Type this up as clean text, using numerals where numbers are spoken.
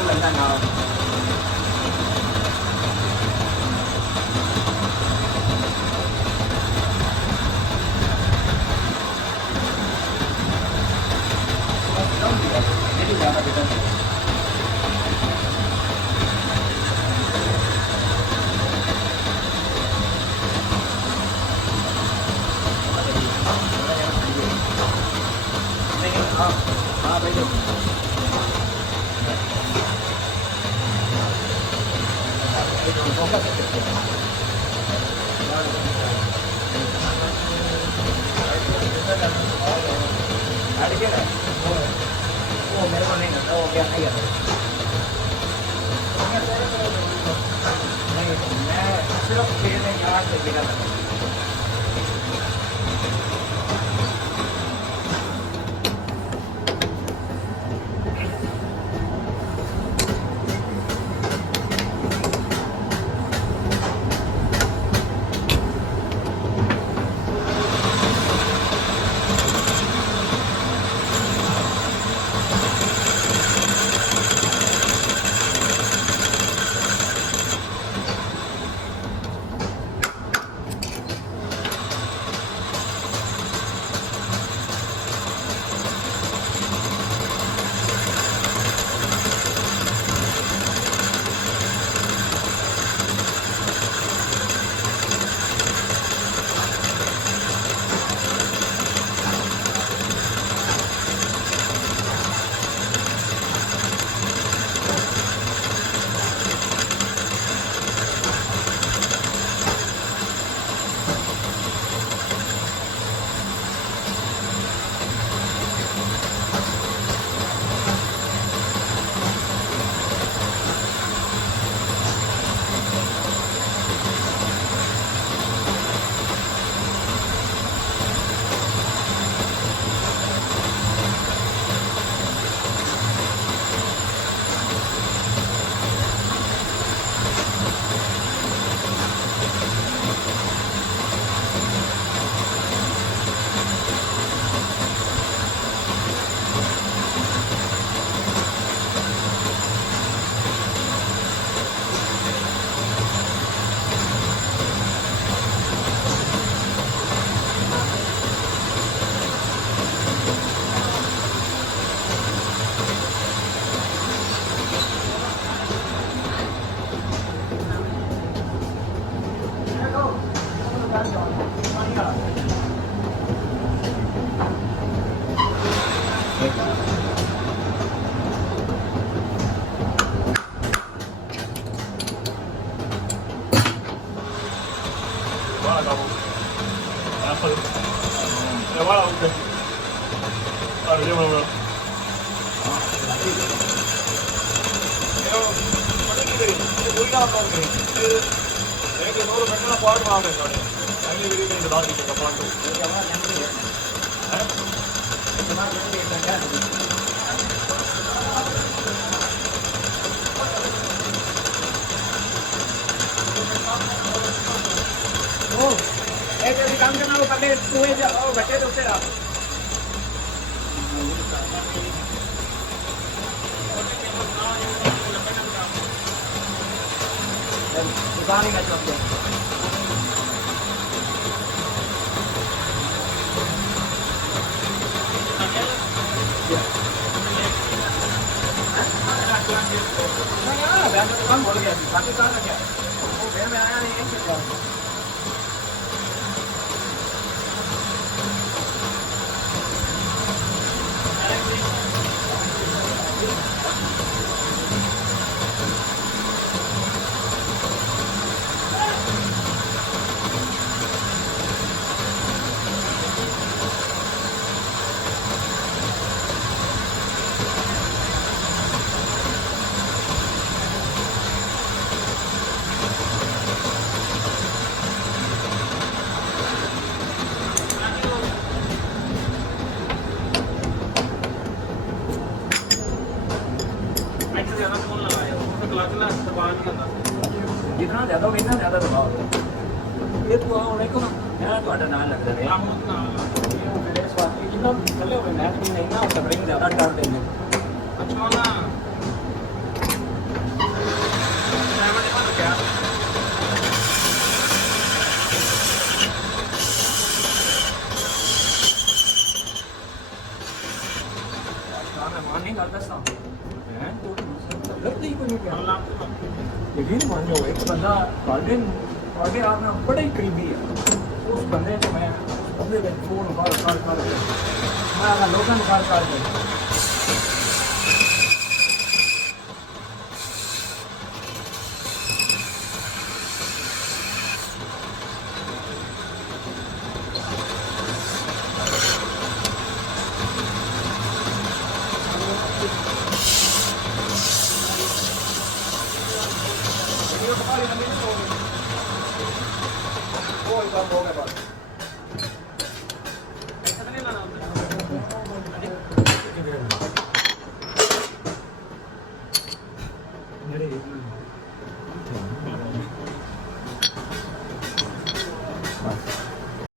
ਉਹ ਲੈਂਦਾ ਨਾਲ ਜਿਹੜੀ ਜ਼ਿਆਦਾ ਬੇਟਾ हाँ भाई वो मेरे को नहीं करता वो क्या नहीं करता नहीं मैं सिर्फ खेलने के बाद से बिना करता काम करना वो पहले कुएं जाओ घटे तो उससे रहा दुकान ही ना चलते दुकान बोल गया बाकी कहाँ लग गया वो घर में आया नहीं जितना ज़्यादा होगा इतना ज़्यादा दबाव होगा ये तो होने को मैं तो नाल लग रहा है स्वास्थ्य जितना चले हुए मैच भी नहीं ना और स्प्रिंग ज़्यादा टाइट देंगे अच्छा ना ਨਹੀਂ ਗੱਲ ਦੱਸਾਂ ਹੈ ਲੱਗਦਾ ਹੀ ਕੋਈ ਨਹੀਂ ਪਿਆ ਯਕੀਨ ਮੰਨ ਜਾਓ ਇੱਕ ਬੰਦਾ ਤੁਹਾਡੇ ਆਪ ਨਾਲ ਬੜਾ ਹੀ ਕਰੀਬੀ ਹੈ ਉਸ ਬੰਦੇ ਤੋਂ ਮੈਂ ਉਹਦੇ ਵਿੱਚ ਫੋਨ ਕਰ ਮੈਂ ਆਹ ਲੋਕਾਂ ਨੂੰ ਕਰ ਦੇ